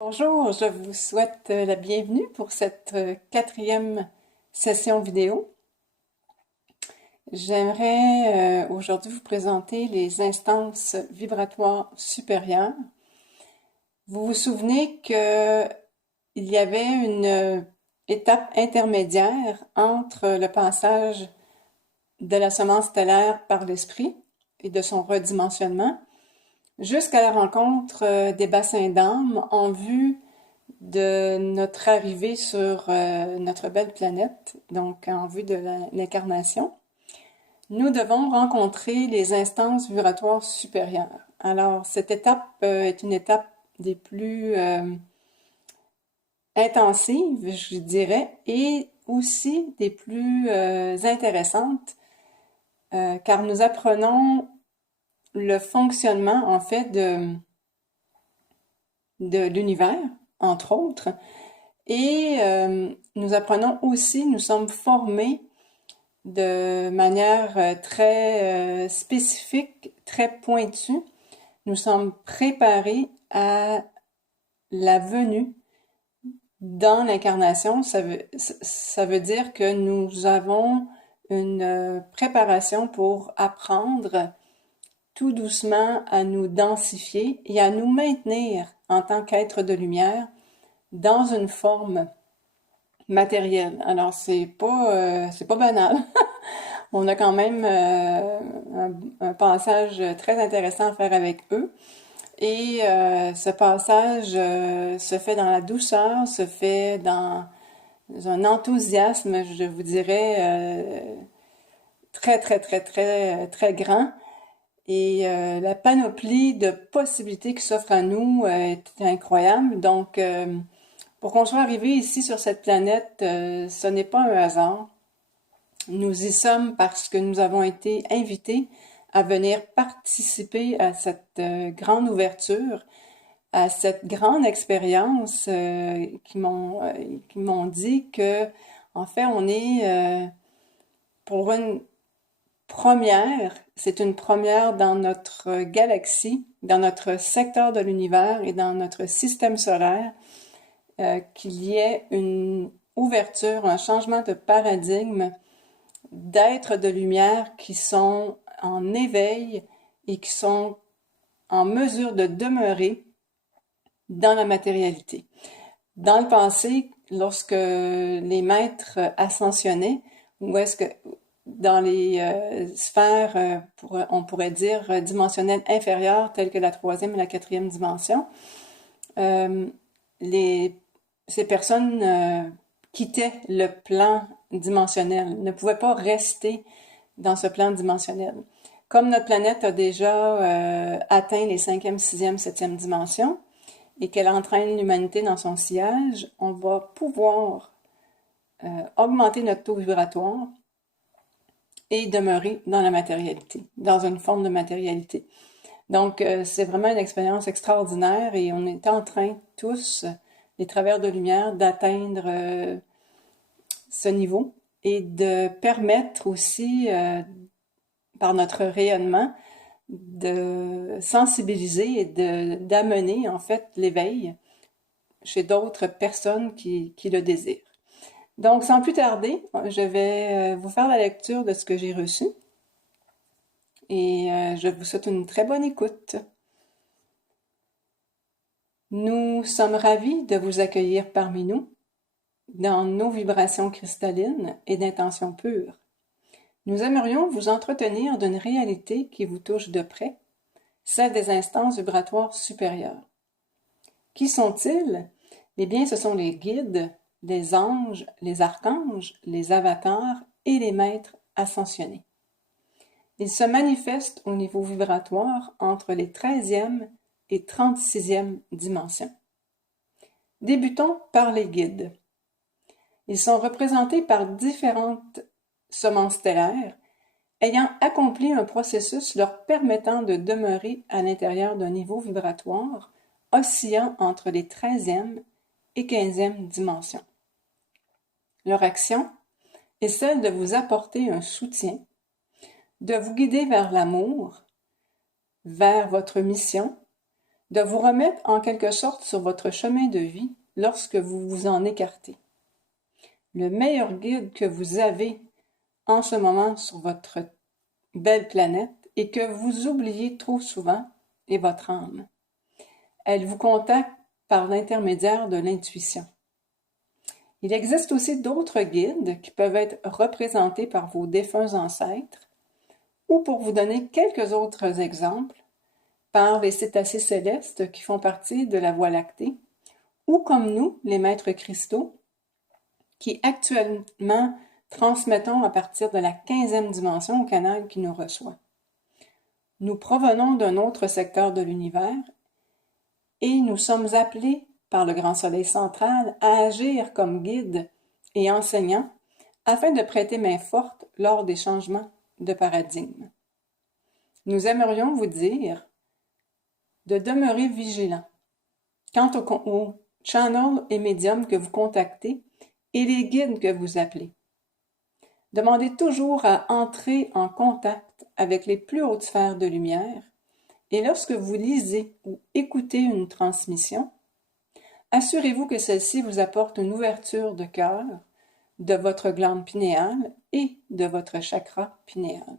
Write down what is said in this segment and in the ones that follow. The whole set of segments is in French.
Bonjour, je vous souhaite la bienvenue pour cette quatrième session vidéo. J'aimerais aujourd'hui vous présenter les instances vibratoires supérieures. Vous vous souvenez qu'il y avait une étape intermédiaire entre le passage de la semence stellaire par l'esprit et de son redimensionnement jusqu'à la rencontre des bassins d'âme en vue de notre arrivée sur notre belle planète, donc en vue de l'incarnation. Nous devons rencontrer les instances vibratoires supérieures. Alors, cette étape est une étape des plus intensives, je dirais, et aussi des plus intéressantes, car nous apprenons le fonctionnement, en fait, de l'univers, entre autres, et nous apprenons aussi, nous sommes formés de manière très spécifique, très pointue. Nous sommes préparés à la venue dans l'incarnation. Ça veut dire que nous avons une préparation pour apprendre tout doucement à nous densifier et à nous maintenir en tant qu'être de lumière dans une forme matérielle. Alors c'est pas banal. On a quand même un passage très intéressant à faire avec eux. Et ce passage se fait dans la douceur, se fait dans un enthousiasme, je vous dirais, très, très, très, très, très grand. Et la panoplie de possibilités qui s'offre à nous est incroyable. Donc, pour qu'on soit arrivé ici sur cette planète, ce n'est pas un hasard. Nous y sommes parce que nous avons été invités à venir participer à cette grande ouverture, à cette grande expérience qui m'ont dit que, en fait, on est pour une première, c'est une première dans notre galaxie, dans notre secteur de l'univers et dans notre système solaire, qu'il y ait une ouverture, un changement de paradigme d'êtres de lumière qui sont en éveil et qui sont en mesure de demeurer dans la matérialité. Dans le passé, lorsque les maîtres ascensionnaient, ou est-ce que dans les sphères, on pourrait dire, dimensionnelles inférieures, telles que la troisième et la quatrième dimension, euh, ces personnes quittaient le plan dimensionnel, ne pouvaient pas rester dans ce plan dimensionnel. Comme notre planète a déjà atteint les cinquième, sixième, septième dimensions et qu'elle entraîne l'humanité dans son sillage, on va pouvoir augmenter notre taux vibratoire et demeurer dans la matérialité, dans une forme de matérialité. Donc, c'est vraiment une expérience extraordinaire et on est en train tous, les travers de lumière, d'atteindre ce niveau et de permettre aussi, par notre rayonnement, de sensibiliser et d'amener en fait l'éveil chez d'autres personnes qui le désirent. Donc, sans plus tarder, je vais vous faire la lecture de ce que j'ai reçu et je vous souhaite une très bonne écoute. Nous sommes ravis de vous accueillir parmi nous dans nos vibrations cristallines et d'intentions pures. Nous aimerions vous entretenir d'une réalité qui vous touche de près, celle des instances vibratoires supérieures. Qui sont-ils? Eh bien, ce sont les guides, les anges, les archanges, les avatars et les maîtres ascensionnés. Ils se manifestent au niveau vibratoire entre les 13e et 36e dimensions. Débutons par les guides. Ils sont représentés par différentes semences stellaires ayant accompli un processus leur permettant de demeurer à l'intérieur d'un niveau vibratoire oscillant entre les 13e et 15e dimensions. Leur action est celle de vous apporter un soutien, de vous guider vers l'amour, vers votre mission, de vous remettre en quelque sorte sur votre chemin de vie lorsque vous vous en écartez. Le meilleur guide que vous avez en ce moment sur votre belle planète et que vous oubliez trop souvent est votre âme. Elle vous contacte par l'intermédiaire de l'intuition. Il existe aussi d'autres guides qui peuvent être représentés par vos défunts ancêtres ou, pour vous donner quelques autres exemples, par les cétacés célestes qui font partie de la Voie lactée, ou comme nous, les maîtres cristaux, qui actuellement transmettons à partir de la 15e dimension au canal qui nous reçoit. Nous provenons d'un autre secteur de l'univers et nous sommes appelés par le grand soleil central à agir comme guides et enseignants afin de prêter main forte lors des changements de paradigme. Nous aimerions vous dire de demeurer vigilant quant aux channels et médiums que vous contactez et les guides que vous appelez. Demandez toujours à entrer en contact avec les plus hautes sphères de lumière et lorsque vous lisez ou écoutez une transmission, assurez-vous que celle-ci vous apporte une ouverture de cœur, de votre glande pinéale et de votre chakra pinéal.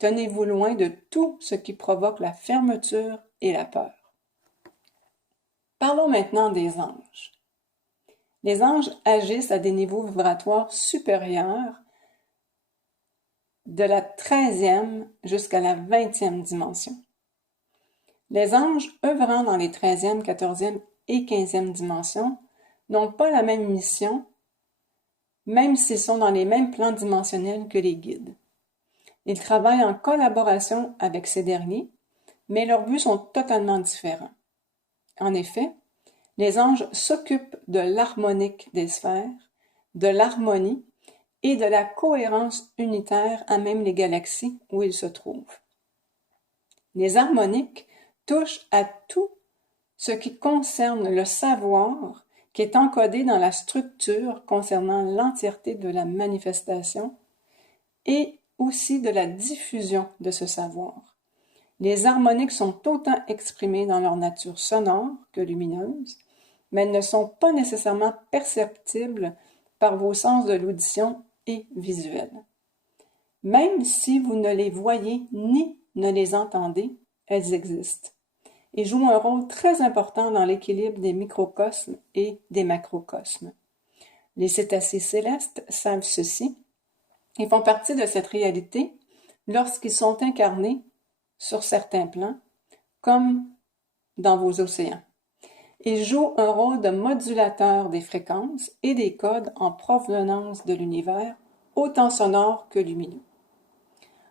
Tenez-vous loin de tout ce qui provoque la fermeture et la peur. Parlons maintenant des anges. Les anges agissent à des niveaux vibratoires supérieurs de la 13e jusqu'à la 20e dimension. Les anges œuvrant dans les 13e, 14e et 15e dimensions n'ont pas la même mission, même s'ils sont dans les mêmes plans dimensionnels que les guides. Ils travaillent en collaboration avec ces derniers, mais leurs buts sont totalement différents. En effet, les anges s'occupent de l'harmonique des sphères, de l'harmonie et de la cohérence unitaire à même les galaxies où ils se trouvent. Les harmoniques touchent à tout ce qui concerne le savoir qui est encodé dans la structure concernant l'entièreté de la manifestation et aussi de la diffusion de ce savoir. Les harmoniques sont autant exprimées dans leur nature sonore que lumineuse, mais elles ne sont pas nécessairement perceptibles par vos sens de l'audition et visuel. Même si vous ne les voyez ni ne les entendez, elles existent et jouent un rôle très important dans l'équilibre des microcosmes et des macrocosmes. Les cétacés célestes savent ceci et font partie de cette réalité lorsqu'ils sont incarnés sur certains plans, comme dans vos océans. Ils jouent un rôle de modulateur des fréquences et des codes en provenance de l'univers, autant sonore que lumineux.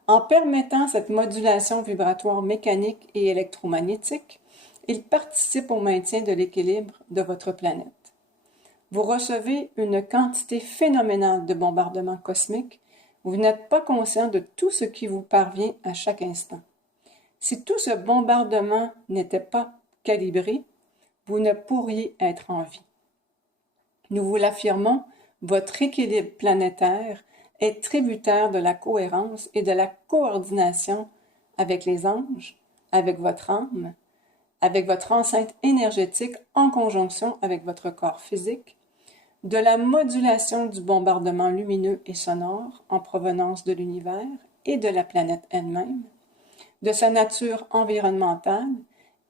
En permettant cette modulation vibratoire mécanique et électromagnétique, ils participent au maintien de l'équilibre de votre planète. Vous recevez une quantité phénoménale de bombardements cosmiques. Vous n'êtes pas conscient de tout ce qui vous parvient à chaque instant. Si tout ce bombardement n'était pas calibré, vous ne pourriez être en vie. Nous vous l'affirmons, votre équilibre planétaire est tributaire de la cohérence et de la coordination avec les anges, avec votre âme, avec votre enceinte énergétique en conjonction avec votre corps physique, de la modulation du bombardement lumineux et sonore en provenance de l'univers et de la planète elle-même, de sa nature environnementale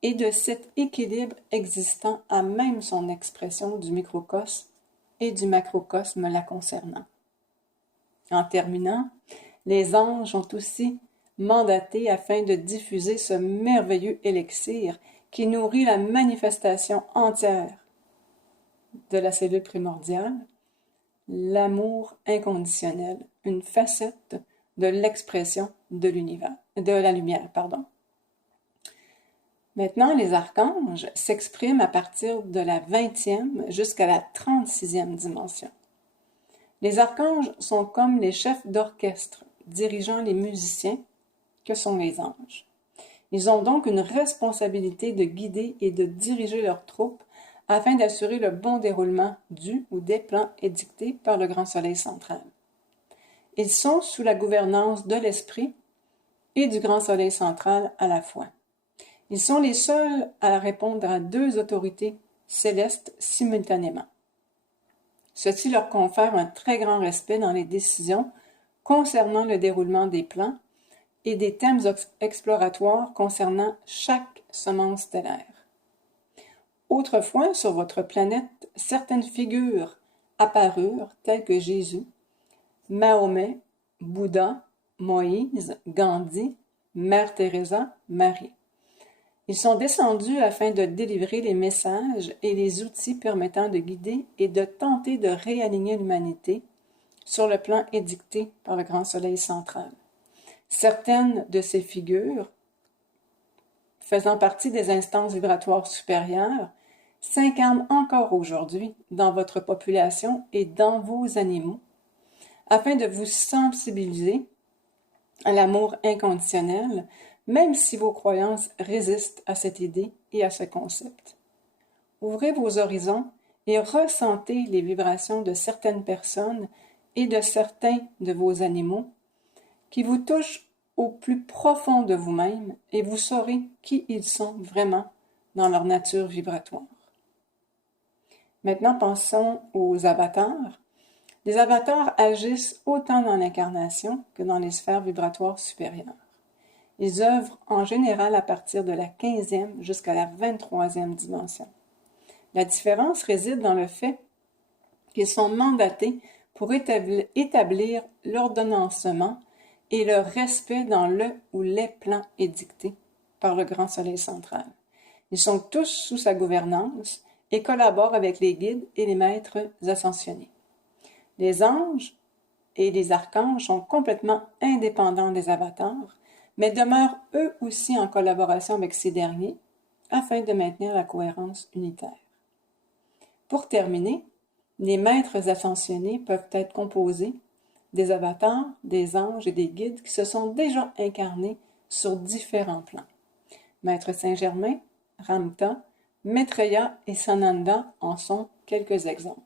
et de cet équilibre existant à même son expression du microcosme et du macrocosme la concernant. En terminant, les anges sont aussi mandatés afin de diffuser ce merveilleux élixir qui nourrit la manifestation entière de la cellule primordiale, l'amour inconditionnel, une facette de l'expression de l'univers, de la lumière, pardon. Maintenant, les archanges s'expriment à partir de la 20e jusqu'à la 36e dimension. Les archanges sont comme les chefs d'orchestre dirigeant les musiciens que sont les anges. Ils ont donc une responsabilité de guider et de diriger leurs troupes afin d'assurer le bon déroulement du ou des plans édictés par le grand soleil central. Ils sont sous la gouvernance de l'esprit et du grand soleil central à la fois. Ils sont les seuls à répondre à deux autorités célestes simultanément. Ceci leur confère un très grand respect dans les décisions concernant le déroulement des plans et des thèmes exploratoires concernant chaque semence stellaire. Autrefois, sur votre planète, certaines figures apparurent, telles que Jésus, Mahomet, Bouddha, Moïse, Gandhi, Mère Teresa, Marie. Ils sont descendus afin de délivrer les messages et les outils permettant de guider et de tenter de réaligner l'humanité sur le plan édicté par le grand soleil central. Certaines de ces figures, faisant partie des instances vibratoires supérieures, s'incarnent encore aujourd'hui dans votre population et dans vos animaux, afin de vous sensibiliser à l'amour inconditionnel, même si vos croyances résistent à cette idée et à ce concept. Ouvrez vos horizons et ressentez les vibrations de certaines personnes et de certains de vos animaux qui vous touchent au plus profond de vous-même et vous saurez qui ils sont vraiment dans leur nature vibratoire. Maintenant, pensons aux avatars. Les avatars agissent autant dans l'incarnation que dans les sphères vibratoires supérieures. Ils œuvrent en général à partir de la 15e jusqu'à la 23e dimension. La différence réside dans le fait qu'ils sont mandatés pour établir l'ordonnancement et le respect dans le ou les plans édictés par le grand soleil central. Ils sont tous sous sa gouvernance et collaborent avec les guides et les maîtres ascensionnés. Les anges et les archanges sont complètement indépendants des avatars, mais demeurent eux aussi en collaboration avec ces derniers afin de maintenir la cohérence unitaire. Pour terminer, les maîtres ascensionnés peuvent être composés des avatars, des anges et des guides qui se sont déjà incarnés sur différents plans. Maître Saint-Germain, Ramta, Maitreya et Sananda en sont quelques exemples.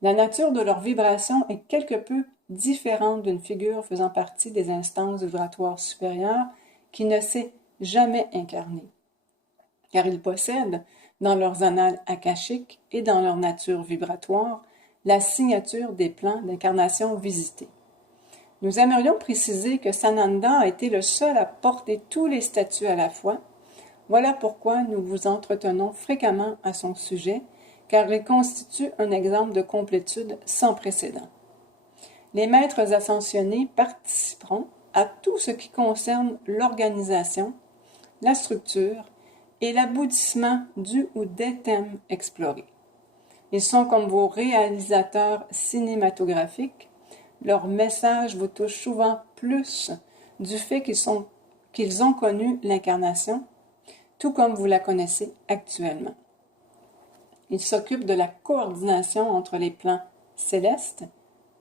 La nature de leur vibration est quelque peu différente d'une figure faisant partie des instances vibratoires supérieures qui ne s'est jamais incarnée, car ils possèdent, dans leurs annales akashiques et dans leur nature vibratoire, la signature des plans d'incarnation visités. Nous aimerions préciser que Sananda a été le seul à porter tous les statuts à la fois. Voilà pourquoi nous vous entretenons fréquemment à son sujet, car il constitue un exemple de complétude sans précédent. Les maîtres ascensionnés participeront à tout ce qui concerne l'organisation, la structure et l'aboutissement du ou des thèmes explorés. Ils sont comme vos réalisateurs cinématographiques. Leur message vous touche souvent plus du fait qu'ils ont connu l'incarnation, tout comme vous la connaissez actuellement. Ils s'occupent de la coordination entre les plans célestes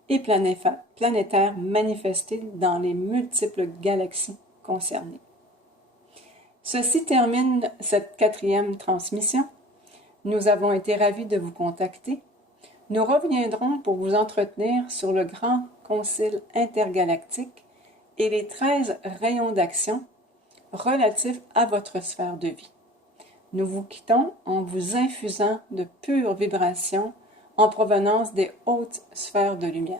et planétaires manifestés dans les multiples galaxies concernées. Ceci termine cette 4e transmission. Nous avons été ravis de vous contacter. Nous reviendrons pour vous entretenir sur le Grand Concile intergalactique et les 13 rayons d'action relatifs à votre sphère de vie. Nous vous quittons en vous infusant de pures vibrations en provenance des hautes sphères de lumière.